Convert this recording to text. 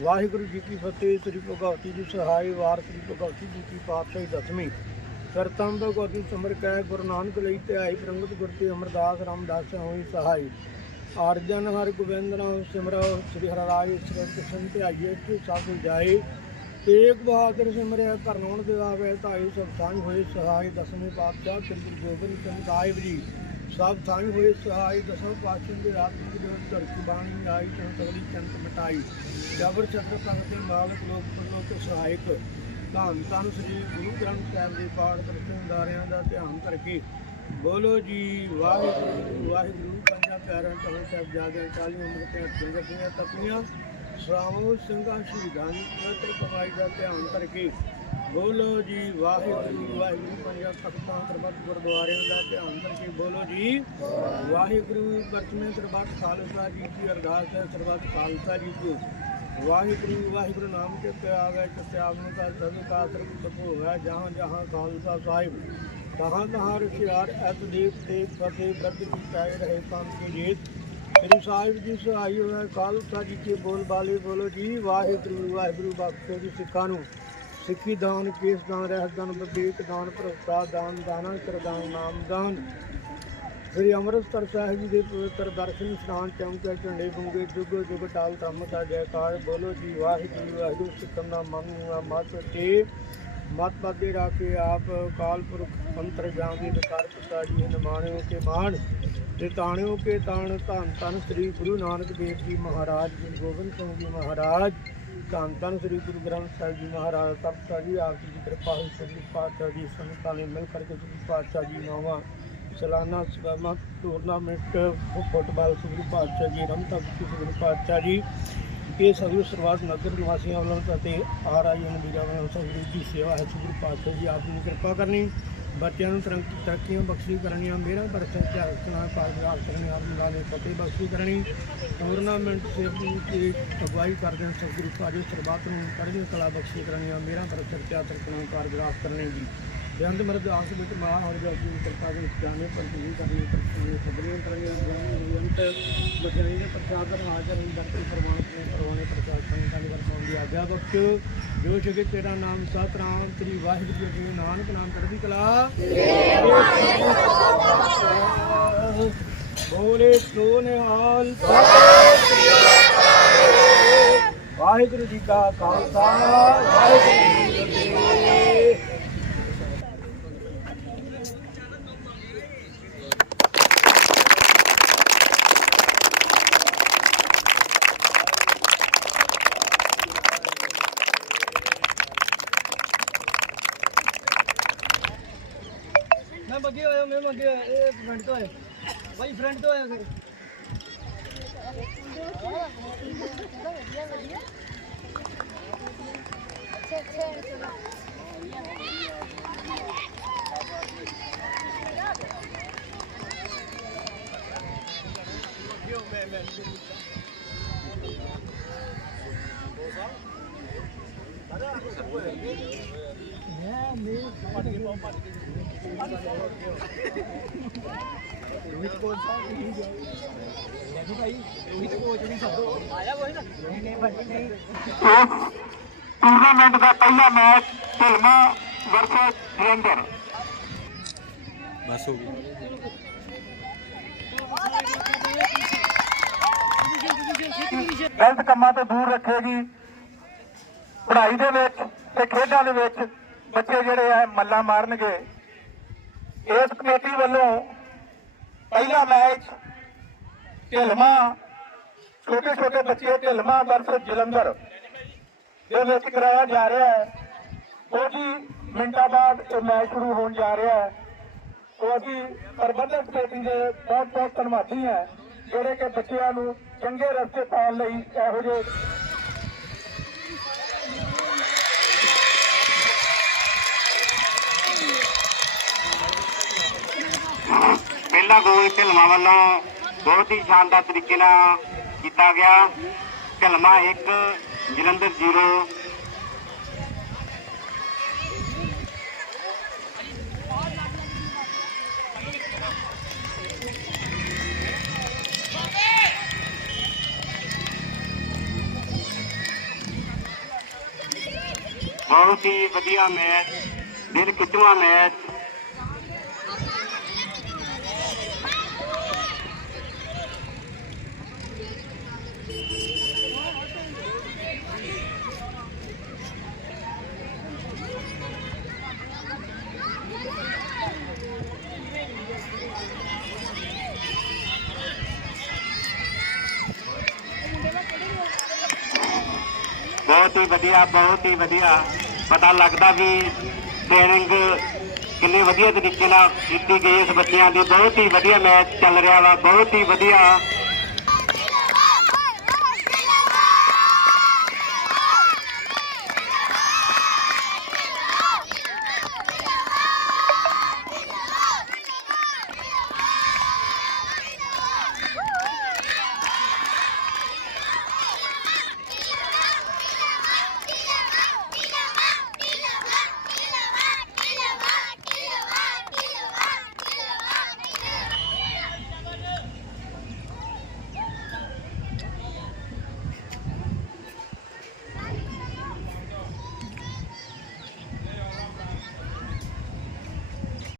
ਵਾਹਿਗੁਰੂ ਜੀ ਕੀ ਫਤਿਹ, ਸ੍ਰੀ ਭਗਵਤੀ ਜੀ ਸਹਾਈ, ਵਾਰ ਸ੍ਰੀ ਭਗਵਤੀ ਜੀ ਕੀ ਪਾਤਸ਼ਾਹੀ ਦਸਵੀਂ। ਕਰਤਮ ਭਗਵਤੀ ਸਿਮਰ ਕੈ ਗੁਰੂ ਨਾਨਕ ਲਈ ਧਿਆਈ ਪ੍ਰੰਗਤ ਗੁਰ ਤੇ ਅਮਰਦਾਸ ਰਾਮਦਾਸ ਹੋਈ ਸਹਾਈ। ਆਰਜਨ ਹਰ ਗੋਬਿੰਦ ਨਾਮ ਸਿਮਰੋ, ਸ੍ਰੀ ਹਰਿ ਰਾਏ, ਸ੍ਰੀ ਕ੍ਰਿਸ਼ਨ ਧਿਆਈਏ ਕਿ ਸਭ ਜਾਏ। ਤੇਗ ਬਹਾਦਰ ਸਿਮਰਿਆ ਕਰਨੋਂ ਦੇ ਆਵੇ, ਧਾਈ ਸਭ ਸਾਂਝ ਹੋਏ, ਸਹਾਈ ਦਸਵੇਂ ਪਾਤਸ਼ਾਹ ਸ੍ਰੀ ਗੁਰੂ ਗੋਬਿੰਦ ਸਿੰਘ ਸਾਹਿਬ ਜੀ। ਸਭ ਸਾਂਝ ਹੋਏ ਸਹਾਈ, ਦਸਮ ਪਾਤਸ਼ਾਹ ਦੇ ਆਤਮਿਕ ਜੋਤ ਧਰਤੀ ਬਾਣੀ ਆਈ ਤਨ ਤਗੜੀ ਚੰਤ ਮਟਾਈ। ਜਬਰ ਚਤਰ ਭਗਤ ਦੇ ਮਾਲਕ ਲੋਕ ਪਰਲੋਕ ਸਹਾਇਕ। ਧੰਨ ਧੰਨ ਸ੍ਰੀ ਗੁਰੂ ਗ੍ਰੰਥ ਸਾਹਿਬ ਦੇ ਪਾਠ ਕਰਤਿਆਰਿਆਂ ਦਾ ਧਿਆਨ ਕਰਕੇ ਬੋਲੋ ਜੀ, ਵਾਹਿਗੁਰੂ ਵਾਹਿਗੁਰੂ, ਪੰਜਾਂ ਪਿਆਰਿਆਂ ਤੋਂ ਸਭ ਜਾਦੇ ਚਾਲੀ ਉਮਰ ਤੇ ਜਿੰਦ ਦੀਆਂ ਤਪੀਆਂ ਸਰਾਵੋ ਸਿੰਘਾਂ, ਸ਼ਹੀਦਾਂ ਦੀ ਪਵਿੱਤਰ ਕਮਾਈ ਦਾ ਧਿਆਨ ਕਰਕੇ ਬੋਲੋ ਜੀ, ਵਾਹਿਗੁਰੂ ਵਾਹਿਗੁਰੂ ਪੰਜਾਂ ਤਖਤਾਂ ਸਰਬੱਤ ਗੁਰਦੁਆਰਿਆਂ ਦਾ ਧਿਆਨ ਕਰਕੇ ਬੋਲੋ ਜੀ। ਵਾਹਿਗੁਰੂ ਪਰਚਮੇ ਸਰਬੱਤ, ਖਾਲਸਾ ਜੀ ਦੀ ਅਰਦਾਸ ਹੈ, ਸਰਬੱਤ ਖਾਲਸਾ ਜੀ ਦੀ ਵਾਹਿਗੁਰੂ ਵਾਹਿਗੁਰੂ ਨਾਮ ਕੇ ਪਿਆਵੇ ਸਤਿਆਵਨ ਕਾ ਸਭ ਕਾ ਸਰਬ ਸੁਖ ਜਹਾਂ ਜਹਾਂ ਖਾਲਸਾ ਸਾਹਿਬ। ਤਹਾਂ ਤਹਾਂ ਰਖਿਆਰ ਐਤ ਦੇਵ ਤੇ ਫਤਿਹ ਬ੍ਰਤ ਕੀ ਚਾਹੇ ਰਹੇ ਪੰਥ ਕੀ ਜੀਤ। ਸ੍ਰੀ ਸਾਹਿਬ ਜੀ, ਸਹਾਈ ਹੋਇਆ, ਖਾਲਸਾ ਜੀ ਕੇ ਬੋਲ ਬਾਲੇ ਬੋਲੋ ਜੀ। ਵਾਹਿਗੁਰੂ ਵਾਹਿਗੁਰੂ ਬਖਸ਼ੋ ਜੀ ਸਿੱਖਾਂ ਨੂੰ। ਸਿੱਖੀ ਦਾਨ, ਕੇਸ ਦਾਨ, ਰਹਿਤ ਦਾਨ ਵਿਵੇਕ ਦਾਨ ਪ੍ਰਸਾਦ ਦਾਨ, ਦਾਨਾ ਕਰਦਾਨ ਨਾਮ ਦਾਨ। ਸ੍ਰੀ ਅੰਮ੍ਰਿਤਸਰ ਸਾਹਿਬ ਜੀ ਦੇ ਪਵਿੱਤਰ ਦਰਸ਼ਨ, ਇਸ਼ਨਾਨ ਚੌਂਕੇ ਝੰਡੇ ਬੁੰਗੇ ਜੁਗ ਜੁਗ, ਟਾਲ, ਧੰਮ ਦਾ ਜੈਕਾਰ ਬੋਲੋ ਜੀ, ਵਾਹਿਗੁਰੂ ਵਾਹਿਗੁਰੂ, ਸਿੱਖਾਂ ਦਾ ਮਨ ਨੂੰ ਮਤ ਤੇ ਮਤ ਪਾਦੇ ਰਾਖੇ ਆਪ ਕਾਲ ਪੁਰਖ ਅੰਤਰ ਜਾਂਗੇ ਵਿਕਾਰ ਪਿਤਾ ਜੀ ਨਿਮਾਣਿਓ ਕੇ ਮਾਣ, ਤੇ ਤਾਣਿਓ ਕੇ ਤਾਣ, ਧੰਨ ਧੰਨ ਸ੍ਰੀ ਗੁਰੂ ਨਾਨਕ ਦੇਵ ਜੀ ਮਹਾਰਾਜ, ਗੁਰੂ ਗੋਬਿੰਦ ਸਿੰਘ ਜੀ ਮਹਾਰਾਜ। ਧੰਨ ਧੰਨ ਸ੍ਰੀ ਗੁਰੂ ਗ੍ਰੰਥ ਸਾਹਿਬ ਜੀ ਮਹਾਰਾਜ ਤਪਤਾ ਜੀ, ਆਪ ਜੀ ਦੀ ਕਿਰਪਾ ਹੋਈ, ਸ੍ਰੀ ਪਾਤਸ਼ਾਹ ਜੀ ਸੰਤਾਂ ਨੇ ਮਿਲ ਕਰਕੇ ਸ੍ਰੀ ਪਾਤਸ਼ਾਹ ਜੀ ਨੌਵਾਂ ਸਾਲਾਨਾ ਸਲਾਮਾ ਟੂਰਨਾਮੈਂਟ ਫੁੱਟਬਾਲ ਸ੍ਰੀ ਪਾਤਸ਼ਾਹ ਜੀ, ਰਮਤਾ ਸ੍ਰੀ ਪਾਤਸ਼ਾਹ ਜੀ, ਇਹ ਸਭੀ ਸਰਵਾਸ ਨਗਰ ਨਿਵਾਸੀਆਂ ਵੱਲੋਂ ਅਤੇ ਆਰ ਆਈ ਐਨ ਵੀਰਾਂ ਵੱਲੋਂ ਸਭੀ ਦੀ ਸੇਵਾ ਹੈ, ਸ੍ਰੀ ਪਾਤਸ਼ਾਹ ਜੀ ਆਪ ਜੀ ਦੀ ਕਿਰਪਾ ਕਰਨੀ। ਬੱਚਿਆਂ ਨੂੰ ਤਰੱਕੀ ਤਰੱਕੀਆਂ ਬਖਸ਼ੀ ਕਰਨੀਆਂ ਮੇਰਾ ਬਰਕਤ ਧਿਆਨ ਪਾਰਗਾਰ ਕਰਨੀ ਆਪ ਜੀ ਵਾਲੇ ਫਤਿਹ ਬਖਸ਼ੀ ਕਰਨੀ। ਟੂਰਨਾਮੈਂਟ ਸੇਵੀ ਦੀ ਅਗਵਾਈ ਕਰਦੇ ਹਨ ਸਤਿਗੁਰੂ ਪਾਜੀ ਸਰਬੱਤ ਨੂੰ ਕਰਨੀ ਕਲਾ ਬਖਸ਼ੀ ਕਰਨੀਆਂ ਮੇਰਾ ਬਰਕਤ ਧਿਆਨ ਤਰਕਣਾ ਪਾਰਗਾਰ ਕਰਨੀ ਜੀ। ਬੇਅੰਤ ਮਰਦ ਆਸ ਵਿੱਚ ਮਾਂ ਔਰ ਜਲ ਜੀ ਕਿਰਪਾ ਦੇ ਜਾਣੇ ਪਰ ਜੀ ਕਰਨੀ ਪਰ ਸਬਰੀਆਂ ਕਰਾਂਗੇ ਬੇਅੰਤ ਬਜਾਈ ਦੇ ਆਗਿਆ ਬਖਸ਼। ਜੋ ਜਗੇ ਤੇਰਾ ਨਾਮ, ਸਤਨਾਮ ਤੇਰੀ ਵਾਹਿਗੁਰੂ ਜੀ ਨਾਨਕ ਨਾਮ ਚੜ੍ਹਦੀ ਕਲਾ। ਬੋਲੇ ਸੋ ਨਿਹਾਲ ਵਾਹਿਗੁਰੂ ਜੀ ਕਾ ਖਾਲਸਾ। ਮੈਂ ਹੋਇਆ ਮੈਂ ਮੰਗੇ ਹੋਇਆ ਇਹ ਫਰੈਂਡ ਤੋਂ ਆਇਆ ਭਾਈ ਫਰੈਂਡ ਤੋਂ ਆਇਆ ਫਿਰ ਟੂਰਨਾਮੈਂਟ ਦਾ ਪਹਿਲਾ ਮੈਚ ਢਿਲਮਾ ਵਰਸਸ ਜਲੰਧਰ ਬਸ ਹੋ ਗਈ। ਗਲਤ ਕੰਮਾਂ ਤੋਂ ਦੂਰ ਰੱਖੇਗੀ। ਪੜ੍ਹਾਈ ਦੇ ਵਿੱਚ ਤੇ ਖੇਡਾਂ ਦੇ ਵਿੱਚ ਬੱਚੇ ਜਿਹੜੇ ਆ ਮੱਲਾ ਮਾਰਨਗੇ। ਇਸ ਕਮੇਟੀ ਵੱਲੋਂ ਪਹਿਲਾ ਮੈਚ ਢਿਲਮਾ ਛੋਟੇ ਛੋਟੇ ਬੱਚੇ ਢਿਲਮਾ ਵਰਸਸ ਜਲੰਧਰ, ਦੇ ਵਿੱਚ ਕਰਾਇਆ ਜਾ ਰਿਹਾ ਹੈ। ਕੁਝ ਹੀ ਮਿੰਟਾਂ ਬਾਅਦ ਇਹ ਮੈਚ ਸ਼ੁਰੂ ਹੋਣ ਜਾ ਰਿਹਾ ਹੈ। ਉਹ ਅਸੀਂ ਪ੍ਰਬੰਧਕ ਕਮੇਟੀ ਦੇ ਬਹੁਤ ਬਹੁਤ ਧੰਨਵਾਦੀ ਹਾਂ, ਜਿਹੜੇ ਕਿ ਬੱਚਿਆਂ ਨੂੰ ਚੰਗੇ ਰਸਤੇ ਪਾਉਣ ਲਈ ਇਹੋ ਜਿਹੇ ਪਹਿਲਾ ਗੋਲ ਢਿਲਮਾ ਵੱਲੋਂ ਬਹੁਤ ਹੀ ਸ਼ਾਨਦਾਰ ਤਰੀਕੇ ਨਾਲ ਕੀਤਾ ਗਿਆ। ਢਿਲਮਾ 1 ਜਲੰਧਰ 0 ਬਹੁਤ ਹੀ ਵਧੀਆ ਮੈਚ, ਦਿਲ ਖਿੱਚਵਾ ਮੈਚ। ਬਹੁਤ ਹੀ ਵਧੀਆ, ਬਹੁਤ ਹੀ ਵਧੀਆ ਪਤਾ ਲੱਗਦਾ ਵੀ ਟ੍ਰੇਨਿੰਗ ਕਿੰਨੇ ਵਧੀਆ ਤਰੀਕੇ ਨਾਲ ਕੀਤੀ ਗਈ ਇਸ ਬੱਚਿਆਂ ਦੀ। ਬਹੁਤ ਹੀ ਵਧੀਆ ਮੈਚ ਚੱਲ ਰਿਹਾ ਵਾ, ਬਹੁਤ ਹੀ ਵਧੀਆ